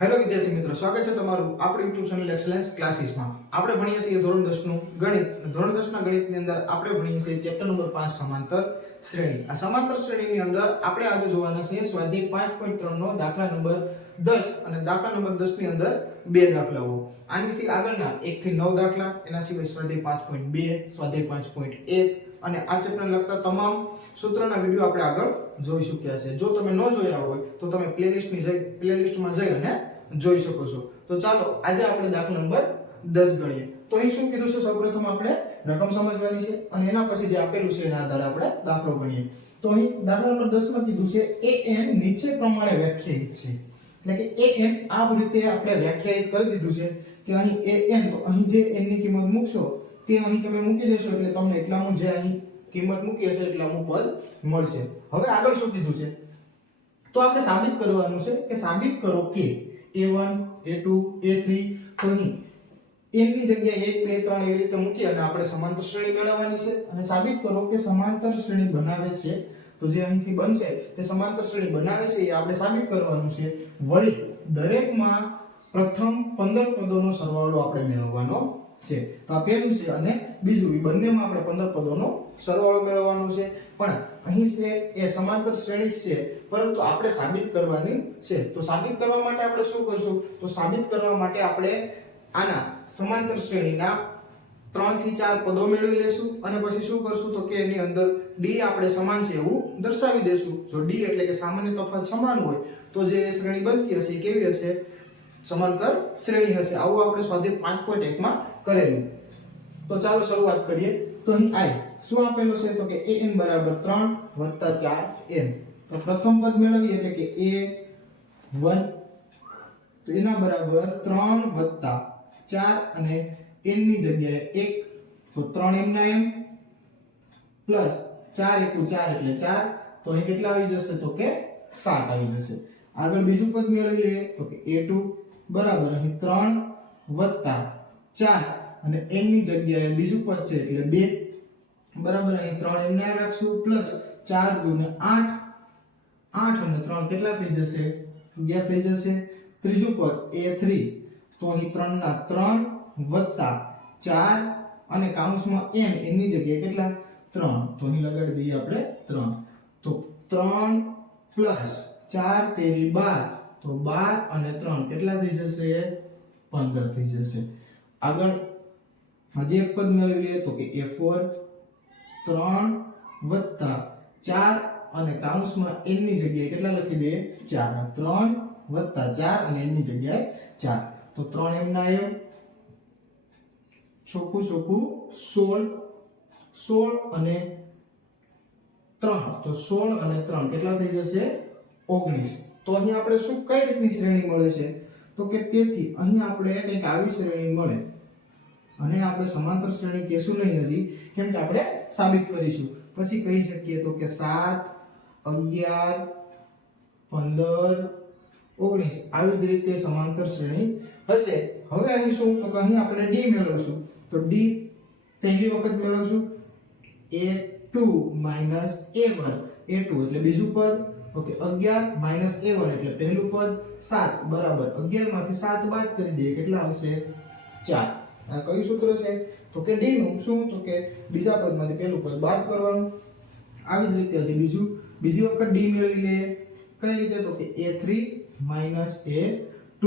Hello વિદ્યાર્થી મિત્રો, સ્વાગત છે તમારું આપણી યુટ્યુબ ચેનલ એક્સલેન્સ ક્લાસીસમાં આપણે ભણીએ છીએ ધોરણ 10 નું ગણિત. ધોરણ 10 ના ગણિતની અંદર આપણે ભણીએ છીએ ચેપ્ટર નંબર પાંચ, સમાંતર શ્રેણી. આ સમાંતર શ્રેણીની અંદર આપણે આજે જોવાના છે સ્વાધ્યાય 5.3 નો દાખલા નંબર દસ અને દાખલા નંબર 10 ની અંદર બે દાખલાઓ. આની સિવાય આગળના 1 થી 9 દાખલા, એના સિવાય સ્વાધ્યાય 5.2 સ્વાધ્યાય 5.1 અને આ ચેપ્ટરને લગતા તમામ સૂત્રના વીડિયો આપણે આગળ જોઈ ચૂક્યા છે. જો તમે ન જોયા હોય, તો તમે પ્લેલિસ્ટની જઈ પ્લેલિસ્ટમાં જઈ અને જોઈ શકો છો. તો ચાલો, આજે આપણે દાખલો નંબર દસ ગણીએ. તો અહીં શું કીધું છે? સૌપ્રથમ આપણે રકમ સમજવાની છે અને એના પછી જે આપેલું છે, એના આધારે આપણે દાખલો ગણીએ. તો અહીં દાખલા નંબર 10 માં કીધું છે, એ એન નીચે પ્રમાણે વ્યાખ્યાયિત છે. એટલે કે એ એન આ રીતે આપણે વ્યાખ્યાયિત કરી દીધું છે કે અહીં an તો અહીં જે એનની કિંમત મૂકશો તે અહીં તમે મૂકી દેશો એટલે તમને એટલાનું જે અહીં કિંમત મૂકી હશે એટલાનું પદ મળશે. હવે આગળ શું કીધું છે? તો આપણે સાબિત કરવાનું છે કે સાબિત કરો કે a1 a2 a3 તો અહીં એમની જગ્યાએ 1 2 3 એવી રીતે મૂકી અને આપણે સમાંતર શ્રેણી મેળવવાની છે. અને સાબિત કરો કે સમાંતર શ્રેણી બનાવે છે. તો જે અહીંથી બનશે તે સમાંતર શ્રેણી બનાવે છે એ આપણે સાબિત કરવાનું છે. વળી દરેકમાં પ્રથમ 15 પદોનો સરવાળો આપણે મેળવવાનો છે. તો આ પહેલું છે અને બીજું એ બંનેમાં આપણે 15 પદોનો સરવાળો મેળવવાનો છે. પણ અહીં છે એ સમાંતર શ્રેણી છે, પરંતુ આપણે સાબિત કરવાની છે. તો સાબિત કરવા માટે આપણે શું કરશું? તો સાબિત કરવા માટે આપણે આના સમાંતર શ્રેણીના ત્રણથી ચાર પદો મેળવી લેશું અને પછી શું કરશું? તો કે એની અંદર ડી આપણે સમાન છે એવું દર્શાવી દેશું. જો ડી એટલે કે સામાન્ય તફાવત સમાન હોય, તો જે શ્રેણી બનતી હશે કેવી હશે? સમાંતર શ્રેણી હશે. આવું આપણે સ્વાધ્યાય પાંચ પોઈન્ટ એકમાં કરેલું. તો ચાલો શરૂઆત કરીએ. તો અહીં આઈ શું આપેલું છે? તો કે an બરાબર 3 વત્તા 4 n તો પ્રથમ પદ મેળવીએ એટલે કે a 1 તો એના બરાબર 3 વત્તા 4 અને n ની જગ્યાએ 1 તો 3 m ના m પ્લસ 4 એકુ 4 એટલે 4 તો અહીં કેટલા આવી જશે? તો કે 7 આવી જશે. આગળ બીજું પદ મેળવી લઈએ. તો કે a2 બરાબર. અહીં 3 વત્તા 4 અને n ની જગ્યાએ બીજું પદ છે એટલે 2 બરાબર, અહીં 3 એમ ના રાખશું. પ્લસ 4 દુ ને 8 8 અને 3 કેટલા થઈ જશે? 11 થઈ જશે. ત્રીજું પદ a3 તો અહીં 3 ના 3 વત્તા 4 અને કાઉન્સમાં n n ની જગ્યાએ કેટલા? 3 તો અહીં લગાડી દઈએ આપણે 3 તો 3 પ્લસ 4 તેરી 12 તો 12 અને 3 કેટલા થઈ જશે? 15 થઈ જશે. આગળ હજી એક પદ મેળવી લઈએ તો કે a4 3 વત્તા 4 અને કાઉન્સમાં n ની જગ્યાએ કેટલા લખી દઈએ? 4 3 વત્તા 4 અને n ની જગ્યાએ 4 તો 3 m ના m ચોખ્ખું ચોખ્ખું 16 16 અને 3 તો 16 અને 3 કેટલા થઈ જશે? 19 તો અહીં આપણે શું કઈ રીતની શ્રેણી મળે છે? તો કે તેથી અહીં આપણે કંઈક આવી શ્રેણી મળે. અને આપણે સમાંતર શ્રેણી કહેશું નહીં હજી, કેમ કે આપણે સાબિત કરીશું. પછી કહી શકીએ તો કે 7 11 15 19 આવી જ રીતે સમાંતર શ્રેણી હશે. હવે અહીં શું? તો અહીં આપણે ડી મેળવશું. તો ડી પહેલી વખત મેળવશું. A2 a1 a2 એટલે બીજું પદ. તો કે 11 a1 એટલે પહેલું પદ 7 બરાબર. 11 માંથી 7 બાદ કરી દઈએ, કેટલા આવશે? 4 આ કયું સૂત્ર છે? તો કે d નું. શું? તો કે બીજા પદમાંથી પહેલું પદ બાદ કરવાનું. આવી જ રીતે હજી બીજું. બીજી વખત d મેળવી લે કઈ રીતે? તો કે a3 a2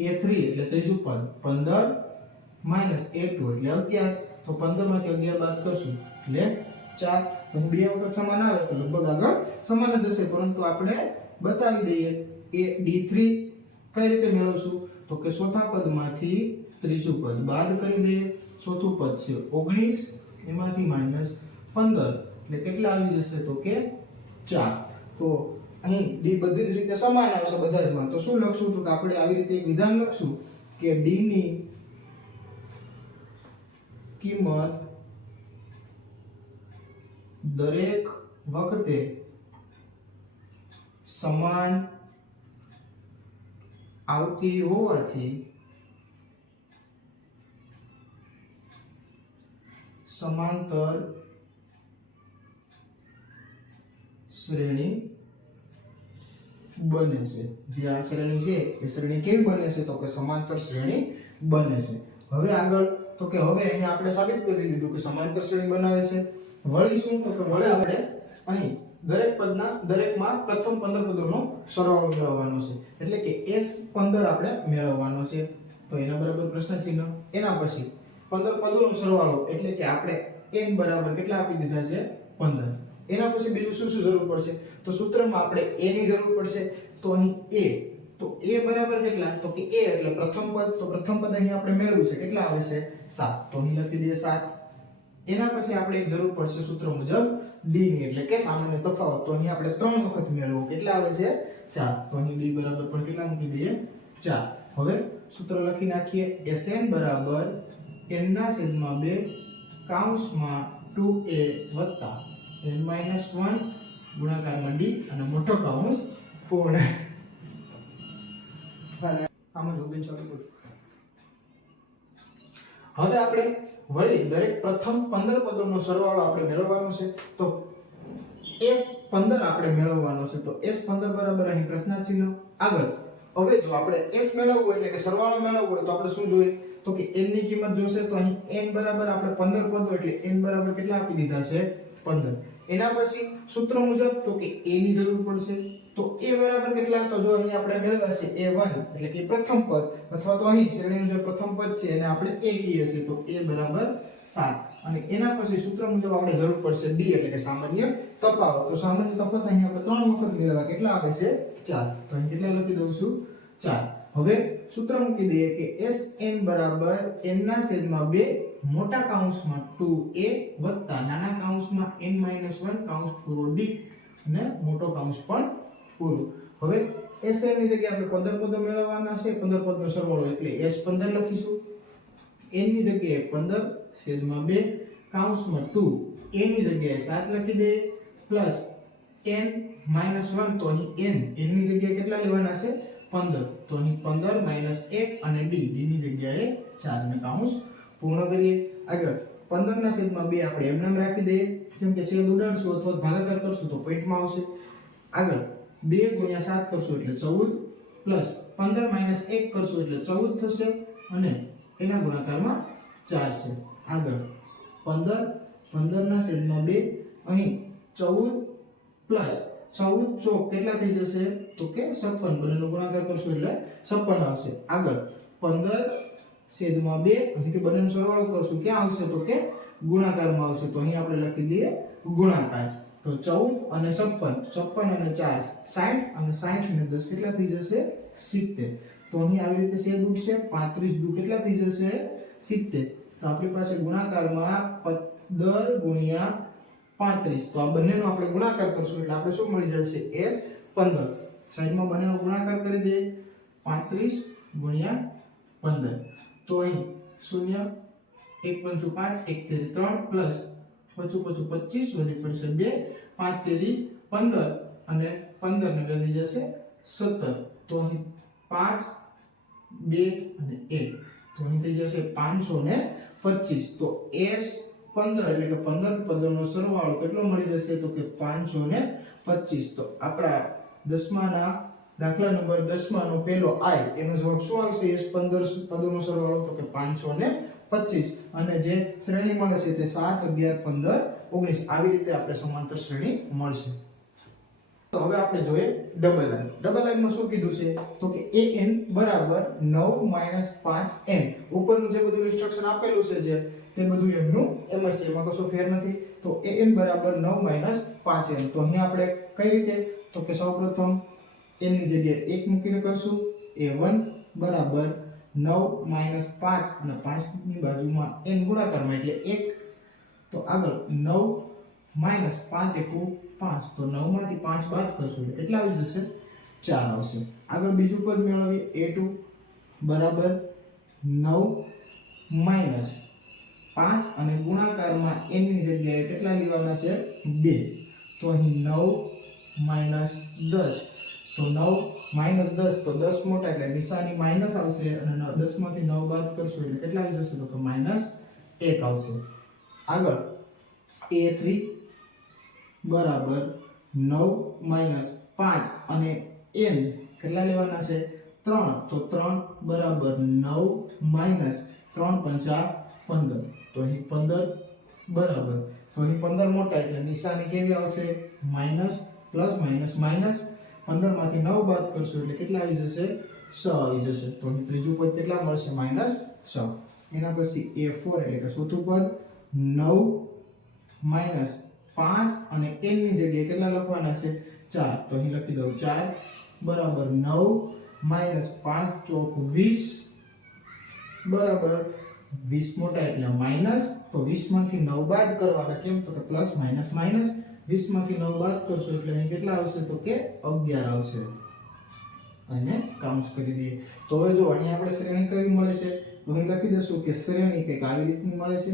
a3 એટલે ત્રીજું પદ. 15 a2 એટલે 11 તો 15 માંથી 11 બાદ કરશું. એટલે 4 તો અહીં બે વખત સમાન આવે તો લગભગ આગળ સમાન જ હશે. પરંતુ આપણે બતાવી દઈએ એ d3 કઈ રીતે મેળવશું? તો કે ચોથા પદમાંથી ત્રીજું પદ બાદ કરી દઈએ. ચોથું પદ છે 19 એમાંથી માઇનસ 15 એટલે કેટલા આવી જશે? તો કે 4 તો અહીં d બધી જ રીતે સમાન આવશે બધા જમાં તો શું લખશું? તો કે આપણે આવી રીતે એક વિધાન લખશું કે d ની કિંમત દરેક વખતે સમાન આવતી હોવાથી સમાંતર શ્રેણી બને છે. જે આ શ્રેણી છે, એ શ્રેણી કેવી બને છે? તો કે સમાંતર શ્રેણી બને છે. હવે આગળ, તો કે હવે અહીંયા આપણે સાબિત કરી દીધું કે સમાંતર શ્રેણી બનાવે છે. વળી શું તો કે વળે આપણે અહીં દરેક પદના દરેકમાં પ્રથમ 15 પદોનો સરવાળો મેળવવાનો છે. એટલે કે s 15 આપણે મેળવવાનો છે. તો એના બરાબર પ્રશ્ન ચિહ્ન એના પછી 15 પદોનો સરવાળો એટલે કે આપણે n બરાબર કેટલા આપી દીધા છે? 15 એના પછી બીજું શું શું જરૂર પડશે? તો સૂત્રમાં આપણે a ની જરૂર પડશે. તો અહીં a. તો a બરાબર કેટલા? તો કે a એટલે પ્રથમ પદ. તો પ્રથમ પદ અહીં આપણે મેળવ્યું છે. કેટલા આવે છે? 7 તો અહીં લખી દઈએ 7 એના પછી આપણે એક જરૂર પડશે સૂત્ર મુજબ ડી ની, એટલે કે સામાન્ય તફાવત. તો અહીં આપણે ત્રણ વખત મેળવો. કેટલા આવે છે? ચાર. તો અહીં ડી બરાબર પણ કેટલા મૂકી દઈએ? ચાર. હવે સૂત્ર લખી નાખીએ. Sn બરાબર n ના છેદમાં 2 કૌંસમાં 2a વત્તા એન માઇનસ વન ગુણાકારમાં ડી અને મોટો કાઉન્સ પૂર્ણ આમાં જોગી ચાલુ હવે આપણે વળી દરેક પ્રથમ 15 પદોનો સરવાળો આપણે મેળવવાનો છે, તો S15 આપણે મેળવવાનો છે, તો S15 બરાબર અહીં પ્રશ્નાર્થ ચિહ્ન આગળ, હવે જો આપણે એસ મેળવવું એટલે કે સરવાળો મેળવવો હોય તો આપણે શું જોઈએ? તો કે n ની કિંમત જોશે તો અહીં n બરાબર આપણે 15 પદો એટલે n બરાબર કેટલા આપી દીધા છે? 15 એના પછી સૂત્ર મુજબ તો કે a ની જરૂર પડશે. તો a બરાબર કેટલા? તો જો અહીં આપણે મેળવ્યા છે a1 એટલે કે પ્રથમ પદ, અથવા તો અહીં શ્રેણીનું જે પ્રથમ પદ છે એને આપણે a કહીએ છીએ, તો a બરાબર 7 અને એના પછી સૂત્ર મુજબ આપણે જરૂર પડશે b, એટલે કે સામાન્ય તફાવત. તો સામાન્ય તફાવત અહીં આપણે ત્રણ વખત મેળવ્યા. કેટલા આવે છે? 4 તો અહીં કેટલા લખી દઉં છું? 4 હવે સૂત્ર મૂકી દઈએ કે Sn બરાબર n ના છેદમાં 2 મોટા કાઉન્સમાં ટુ એ વત્તા નાના કાઉન્સમાં એન માઇનસ વન કાઉન્સ પૂરો ડી અને મોટો કાઉન્સ પણ પૂરો. હવે Sn ની જગ્યાએ આપણે 15 પદો મેળવવાના છે. 15 પદનો સરવાળો એટલે S15 લખીશું. એનની જગ્યાએ 15 છેદમાં 2 કૌંસમાં 2 a ની જગ્યાએ સાત લખી દઈએ પ્લસ એન માઇનસ વન તો અહીં એન એનની જગ્યાએ કેટલા લેવાના છે? 15 તો અહીં 15 1 અને ડી. D ની જગ્યાએ ચાર ને કૌંસ પૂર્ણ કરીએ. આગળ 15 ના છેદમાં બે આપણે એમ નામ રાખી દઈએ. કેમ કે છેદ ઉડાડશું અથવા ભાગાકાર કરશું તો પોઈન્ટમાં આવશે. આગળ, બે ગુણ્યા સાત કરશું એટલે ચૌદ પ્લસ 15 માઇનસ એક કરશું એટલે ચૌદ થશે અને એના ગુણાકારમાં ચાર છે. આગળ 15 15 ના છેદમાં બે, અહીં ચૌદ પ્લસ ચૌદ ચોક કેટલા થઈ જશે? તો કે 56 બંનેનો ગુણાકાર કરશું એટલે 56 આવશે. આગળ 15 છેદમાં બે, અહીંથી બંનેનો સરવાળો કરશું. ક્યાં આવશે તો કે ગુણાકારમાં આવશે. તો અહીં આપણે લખી દઈએ ગુણાકાર. તો ચૌદ અને 56 56 અને 4 60 અને સાઠ ને દસ કેટલા થઈ જશે? 70 તો અહીં આવી રીતે છેદ ઉઠશે પાંત્રીસ દુ કેટલા થઈ જશે? 70 તો આપણી પાસે ગુણાકારમાં 15 ગુણ્યા 35 તો આ બંનેનો આપણે ગુણાકાર કરશું. એટલે આપણે શું મળી જશે? એસ પંદર. સાઈડમાં બંનેનો ગુણાકાર કરી દઈએ. 35 ગુણ્યા 15 તો અહીં શૂન્ય, એક પંચું પાંચ, એક તેરી ત્રણ, પ્લસ પચું પચું પચીસ વધી પડશે બે, પાંચ તેરી પંદર, અને પંદર ને બની જશે સત્તર. તો અહીં પાંચ, બે અને એક. તો અહીં થઈ જશે પાંચસો ને પચીસ. તો એસ પંદર, એટલે કે પંદર પંદરનો સરવાળો કેટલો મળી જશે? તો કે પાંચસો ને પચીસ. તો આપણા દસમાના દાખલા નંબર દસમાનો પહેલો આઈ, એનો જવાબ શું આવશે? એસ પંદર પદોનો સરવાળો તો કે પાંચસો ને પચીસ. અને જે શ્રેણી મળે છે તે સાત અગિયાર પંદર ઓગણીસ. આવી રીતે આપણે સમાંતર શ્રેણી મળશે. તો હવે આપણે જોઈએ ડબલ આઈ ડબલ લાઈનમાં શું કીધું છે? તો કે an બરાબર 9 5n ઉપરનું જે બધું ઇન્સ્ટ્રક્શન આપેલું છે જે, તે બધું એમનું એમ જ છે. એમાં કશો ફેર નથી. તો an બરાબર 9 5n તો અહીં આપણે કઈ રીતે? તો કે સૌપ્રથમ n ની જગ્યાએ 1 મૂકીને કરશું. a1 બરાબર 9 5 અને 5 ની બાજુમાં n ગુણાકારમાં એટલે 1 તો આગળ 9 માઇનસ પાંચ એકુ પાંચ. તો નવમાંથી પાંચ બાદ કરશું એટલે આવી જશે ચાર આવશે. આગળ બીજું પદ મેળવીએ. એ ટુ બરાબર નવ માઇનસ પાંચ અને ગુણાકારમાં n ની જગ્યાએ કેટલા લેવાના છે? બે. તો અહીં નવ માઇનસ દસ. તો નવ માઇનસ દસ તો દસ મોટા એટલે નિશાની માઇનસ આવશે અને દસમાંથી નવ બાદ કરશું એટલે કેટલા આવી જશે? તો માઇનસ એક આવશે. આગળ. એ થ્રી બરાબર નવ માઇનસ પાંચ અને n કેટલા લેવાના છે? ત્રણ. તો ત્રણ બરાબર નવ માઇનસ ત્રણ પંચા પંદર. તો અહીં પંદર બરાબર. તો અહીં પંદર મોટા એટલે નિશાની કેવી આવશે? માઇનસ પ્લસ માઇનસ માઇનસ પંદરમાંથી નવ બાદ કરશું એટલે કેટલા આવી જશે? છ આવી જશે. તો ત્રીજું પદ કેટલા મળશે? માઇનસ છ. એના પછી એ ફોર એટલે કે ચોથું પદ નવ માઇનસ પાંચ અને એનની જગ્યાએ કેટલા લખવાના છે? ચાર. તો અહીં લખી દઉં ચાર બરાબર નવ માઇનસ પાંચ ચોક વીસ બરાબર વીસ મોટા એટલે માઇનસ. તો વીસમાંથી નવ બાદ કરવાના કેમ? તો કે પ્લસ માઇનસ માઇનસ વીસમાંથી નવ બાદ કરશો એટલે અહીં કેટલા આવશે તો કે અગિયાર આવશે. અને કાઉન્સ કરી દઈએ. તો હવે જો અહીંયા આપણે શ્રેણી કઈ મળે છે? તો અહીં લખી દઈશું કે શ્રેણી કંઈક આવી રીતની મળે છે.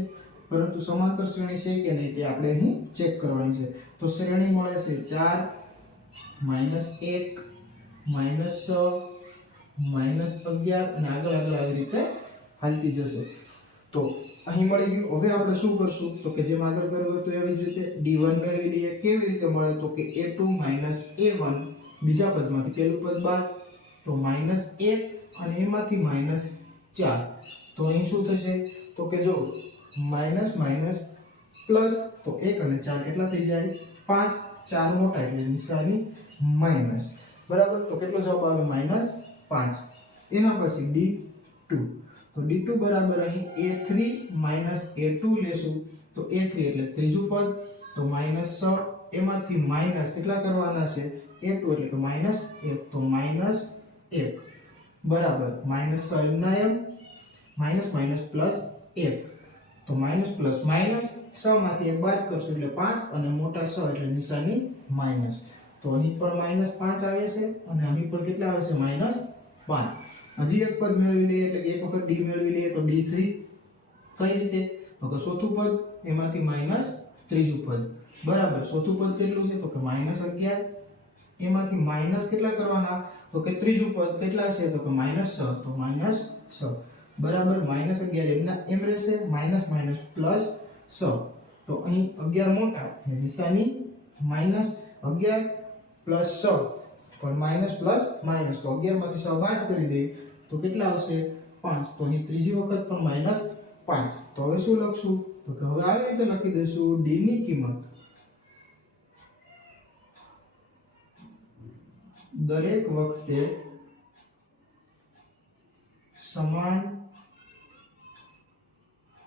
પરંતુ સમાંતર શ્રેણી છે કે નહીં તે આપણે અહીં ચેક કરવાની છે. તો શ્રેણી મળે છે ચાર, માઇનસ એક, માઇનસ છ, માઇનસ અગિયાર અને આગળ આગળ આવી રીતે હાલતી જશે. તો અહીં મળી ગયું. હવે આપણે શું કરશું? તો કે જેમ આગળ કર્યું હતું એવી જ રીતે ડી વન મેળવી લઈએ. કેવી રીતે મળે? તો કે a two minus a one બીજા પદમાંથી. પહેલું પદ બાદ તો માઇનસ એક અને એમાંથી માઇનસ ચાર. તો અહીં શું થશે? તો કે જો માઇનસ માઇનસ પ્લસ તો એક અને ચાર કેટલા થઈ જાય? પાંચ. ચાર મોટા એટલે નિશાની માઇનસ બરાબર? તો કેટલો જવાબ આવે? માઇનસ પાંચ. એના પછી ડી ટુ તો d2 બરાબર અહીં a three minus a two લેશું. તો એ થ્રી એટલે ત્રીજું પદ, તો માઇનસ છ, એમાંથી માઇનસ કેટલા કરવાના છે? એ ટુ એટલે કે માઇનસ એક, તો માઇનસ એક. બરાબર માઇનસ છ એમના એમ માઇનસ માઇનસ પ્લસ 1 તો માઇનસ પ્લસ માઇનસ છ માંથી એક બાદ કરશું એટલે પાંચ, અને મોટા 6 એટલે નિશાની માઇનસ તો અહીં પણ માઇનસ પાંચ આવે છે, અને અહીં પણ કેટલા આવે છે? માઇનસ પાંચ. હજી એક પદ મેળવી લઈએ એટલે કે એક વખત ડી મેળવી લઈએ તો ડી થ્રી કઈ રીતે? તો કે ચોથું પદ એમાંથી માઇનસ ત્રીજું પદ. બરાબર. ચોથું પદ કેટલું છે? તો કે માઇનસ અગિયાર. એમાંથી માઇનસ કેટલા કરવાના? તો કે ત્રીજું પદ કેટલા છે? તો કે માઇનસ છ. તો માઇનસ છ. બરાબર? માઇનસ અગિયાર એમના એમ રહેશે. માઇનસ માઇનસ પ્લસ છ. તો અહીં અગિયાર મોટા. નિશાની માઇનસ અગિયાર પ્લસ છ. પણ માઇનસ પ્લસ માઇનસ તો અગિયારમાંથી સ બાદ કરી દઈએ. તો કેટલા આવશે? પાંચ. તો અહીં ત્રીજી વખત પણ માઇનસ પાંચ. તો હવે શું લખશું? તો કે હવે આવી રીતે લખી દઈશું ડી ની કિંમત. દરેક વખતે સમાન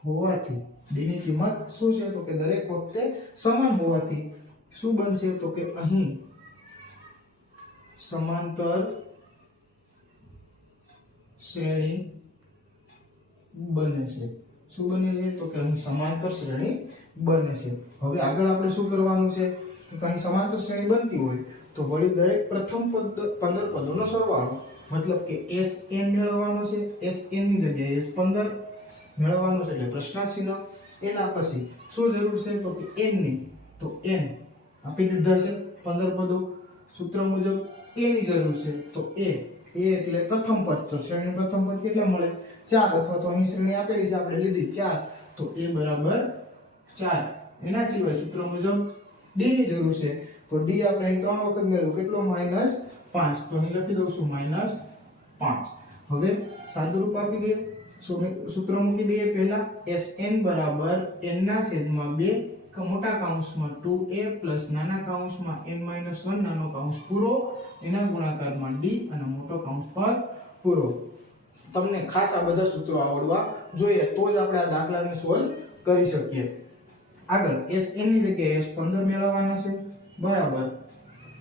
હોવાથી ડી ની કિંમત શું છે? તો કે દરેક વખતે સમાન હોવાથી શું બનશે? તો કે અહીં સમાંતર શ્રેણી બને છે. શું બને છે? તો કે અહીં સમાંતર શ્રેણી બને છે. હવે આગળ આપણે શું કરવાનું છે? કે અહીં સમાંતર શ્રેણી બનતી હોય તો વળી દરેક પ્રથમ પદ, પંદર પદોનો સરવાળો. મતલબ કે એસ એન મેળવવાનો છે. એસ એનની જગ્યાએ એસ પંદર મેળવવાનું છે એટલે પ્રશ્નાર્થ એના પછી શું જરૂર છે? તો કે એનની. તો એન આપી દીધા છે પંદર પદો. સૂત્ર મુજબ એની જરૂર છે. તો એ એ એટલે પ્રથમ પદ તો શ્રેણી પ્રથમ પદ કેટલા મળે? ચાર. અથવા તો અહીં શ્રેણી આપેલી છે, આપણે લીધી ચાર. તો એ બરાબર ચાર. એના સિવાય સૂત્ર મુજબ ડી ની જરૂર છે. તો ડી આપણે અહીં ત્રણ વખત મેળવ્યું કેટલો? માઇનસ પાંચ. તો અહીં લખી દઉં છું, માઇનસ પાંચ. હવે સાદું રૂપ આપી દઈએ. સૂત્ર મૂકી દઈએ પહેલા. એસ એન બરાબર એનના છેદમાં બે મોટા કાઉન્સમાં ટુ એ પ્લસ નાના કાઉન્સમાં એન માઇનસ વન, નાનો કાઉન્સ પૂરો, એના ગુણાકારમાં ડી અને મોટો કાઉન્સ પર પૂરો. તમને ખાસ આ બધા સૂત્રો આવડવા જોઈએ તો જ આપણે આ દાખલાને સોલ્વ કરી શકીએ. આગળ એસ એનની જગ્યાએ એસ પંદર મેળવવાના છે. બરાબર.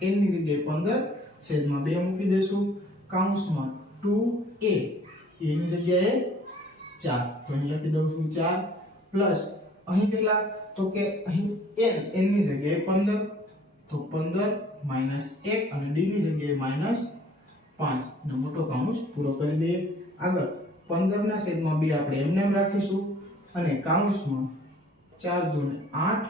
એનની જગ્યાએ પંદર છેદમાં બે મૂકી દઈશું. કાઉન્સમાં ટુ એ એની જગ્યાએ ચાર. તો અહીં લખી દઉં છું ચાર પ્લસ અહીં કેટલા? તો કે અહીં n n ની જગ્યાએ પંદર, તો પંદર માઇનસ એક અને d ની જગ્યાએ માઇનસ પાંચ. નો મોટો કૌંસ પૂરો કરી દઈએ. આગળ પંદર ના છેદમાં 2 આપણે એમ રાખીશું. અને કાઉન્સમાં ચાર દૂને આઠ.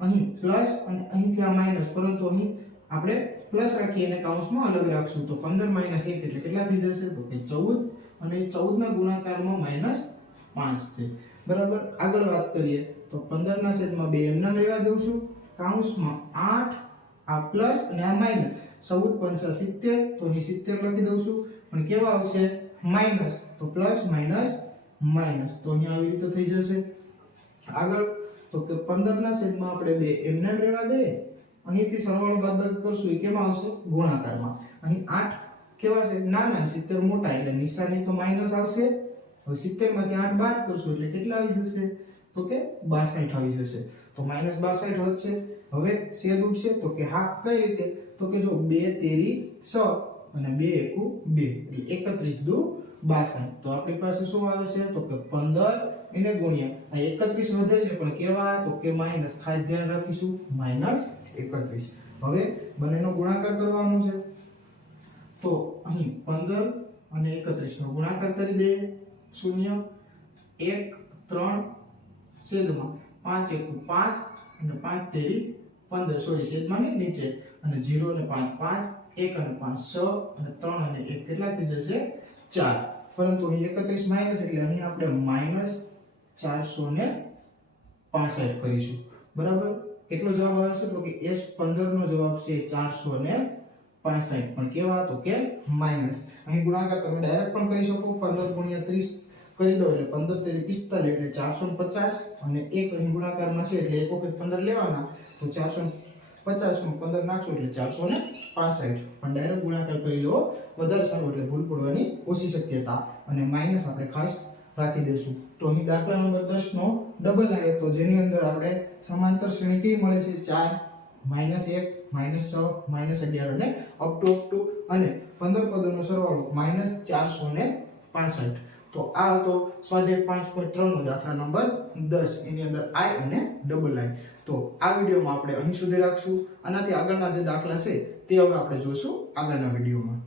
અહીં પ્લસ અને અહીંથી આ માઇનસ, પરંતુ અહીં આપણે પ્લસ રાખી અને કૌંસમાં અલગ રાખશું. તો પંદર માઇનસ એક એટલે કેટલા થઈ જશે? તો કે ચૌદ. અને 14 ના ગુણાકારમાં માઇનસ પાંચ છે. બરાબર? આગળ વાત કરીએ તો પંદર ના છેદમાં બે એમના રહેવા દઉં છું. કાઉન્સમાં આઠ, આ પ્લસ અને આ માઇનસ. ચૌદ, પંચા સિત્તેર, તો અહીં સિત્તેર લખી દઉં છું. પણ કેવા આવશે? માઇનસ. તો પ્લસ, માઇનસ માઇનસ. તો અહીંયા આવી રીતે થઈ જશે. આગળ, તો કે 15 ના છેદમાં આપણે બે એમને રહેવા દે અહીંથી સરવાળો બાદબાકી કરશું. એ કેમાં આવશે? ગુણાકારમાં. અહીં 8 કેવા છે? નાના 70 મોટા એટલે નિશાની તો માઇનસ આવશે. હવે 70 માંથી આઠ બાદ કરશું એટલે કેટલા આવી જશે? તો કે 62 આવી જશે. તો માઇનસ બાસઠ વધશે. હવે છેદ ઉઠશે તો કે હા, કઈ રીતે? તો કે જો બે તેરી છ અને બે એકુ બે. એટલે 31 દુ 62 તો આપણી પાસે શું આવે છે? તો કે 15 એને ગુણ્યા. આ 31 વધે છે, પણ કેવા? તો કે માઇનસ ખાસ ધ્યાન રાખીશું. માઇનસ એકત્રીસ. હવે બંનેનો ગુણાકાર કરવાનો છે. તો અહીં 15 અને 31 નો ગુણાકાર કરી દઈએ. શૂન્ય 1 3 છેદમાં પાંચ, એક પાંચ, અને પાંચ તેરી પંદર. સોળી છેદમાં નીચે. અને ઝીરો અને 5 5 1 અને 5 6 અને ત્રણ અને એક. કેટલા થઈ જશે? ચાર. પરંતુ અહીં એકત્રીસ માઇનસ એટલે અહીં આપણે માઇનસ ચારસો ને પાસઠ કરીશું. બરાબર? કેટલો જવાબ આવે છે? તો કે એસ પંદર નો જવાબ છે ચારસો ને પાસઠ પણ કેવા તો કે માઇનસ અહીં ગુણાકાર તમે ડાયરેક્ટ પણ કરી શકો, પંદર ગુણ્યા ત્રીસ કરી દો એટલે પંદર તેરી પિસ્તાલીસ એટલે ચારસો પચાસ અને એક અહીં ગુણાકારમાં છે એટલે એક વખત પંદર લેવાના. તો ચારસો પચાસમાં પંદર નાખશો એટલે ચારસો ને પાસઠ. પણ ડાયરેક્ટ ગુણાકાર કરી લો, વધારે સારું એટલે ભૂલ પડવાની ઓછી શક્યતા. અને માઇનસ આપણે ખાસ રાખી દઈશું. તો અહીં દાખલા નંબર 10 નો ડબલ આવે તો જેની અંદર આપણે સમાંતર શ્રેણી કઈ મળે છે? 4 માઇનસ એક માઇનસ છ, માઇનસ અગિયાર અને અપ ટુ અને પંદર પદોનો સરવાળો માઇનસ ચારસો ને પાસઠ. તો આ હતો સ્વાધ્યાય પાંચ પોઈન્ટ ત્રણનો દાખલા નંબર દસ. એની અંદર આઈ અને ડબલ આઈ તો આ વિડીયોમાં આપણે અહીં સુધી રાખશું. આનાથી આગળના જે દાખલા છે તે હવે આપણે જોશું આગળના વિડીયોમાં.